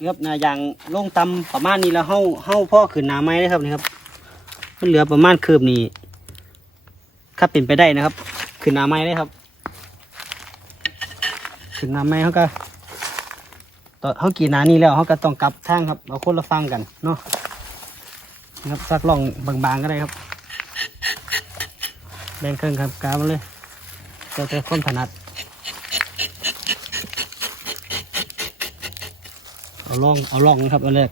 นี่ครับนายางลงตำประมาณนี้แล้วเฮาเฮาพ่อขึ้นหนาไม้เลยครับนี่ครับ มันเหลือประมาณคืบนี้ถ้าเป็นไปได้นะครับ ขึ้นหนาไม้เลยครับ ขึ้นหนาไม้เขาก็ตอนเขากี่นานี้แล้วเขาก็ต้องกลับทางครับเอาคนละฟังกันเนาะนะครับสักล่องบางๆก็ได้ครับแบ่งเครื่องครับกามาเลยแต่แต่คนถนัด เอาล่องเอาล่องนะครับอันแรก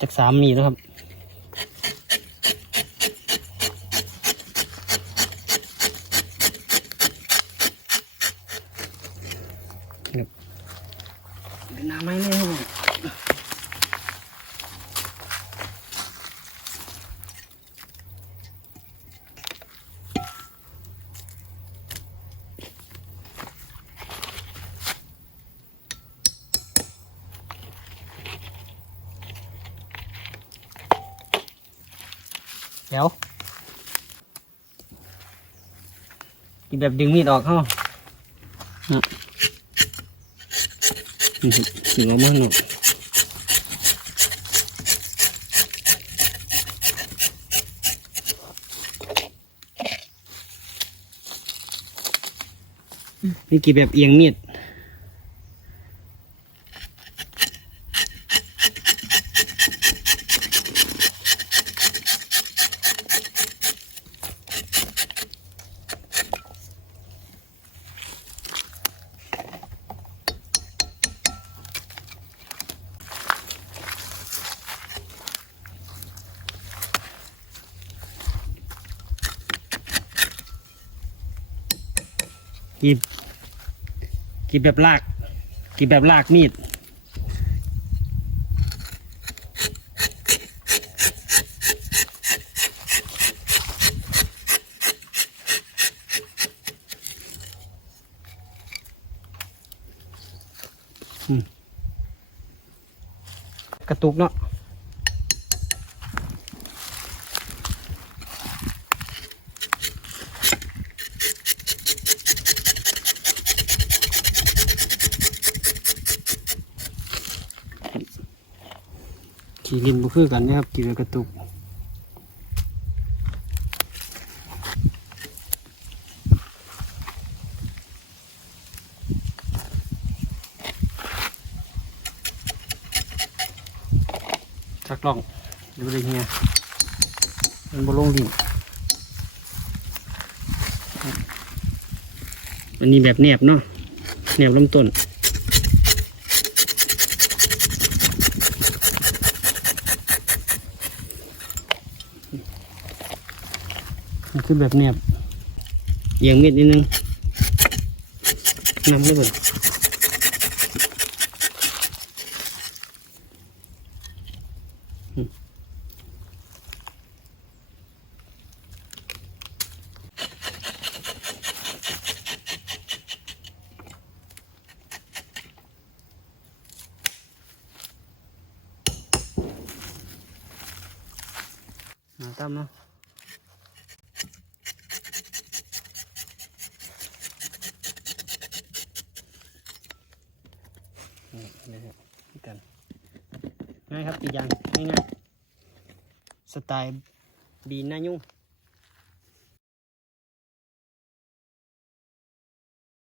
จากสามมีนะครับครับเป็นน้ำไม้เลยครับ ผมเดี๋ยวกินแบบดึงมีดออกเข้าอะนี่ครับดึงออกมาหน่อยนี่กี่แบบเอียงมีด กีบกีบแบบลากกีบแบบลากมีดกระตุกเนาะ ขี่ลินบุคือกันนะครับกีบแบบกระตุกจักล่องดูเลยเฮียมันบลงดินอันนี้แบบเนียบเนาะเนียบลำต้น มันคือแบบเนียบเอียงมีดนิดนึงนำเลยเบิดอืมอ่าตามเนาะ นี่นะครับกันง่ายครับอีดยางง่ายๆสไตล์บีนหน้ายุ่ง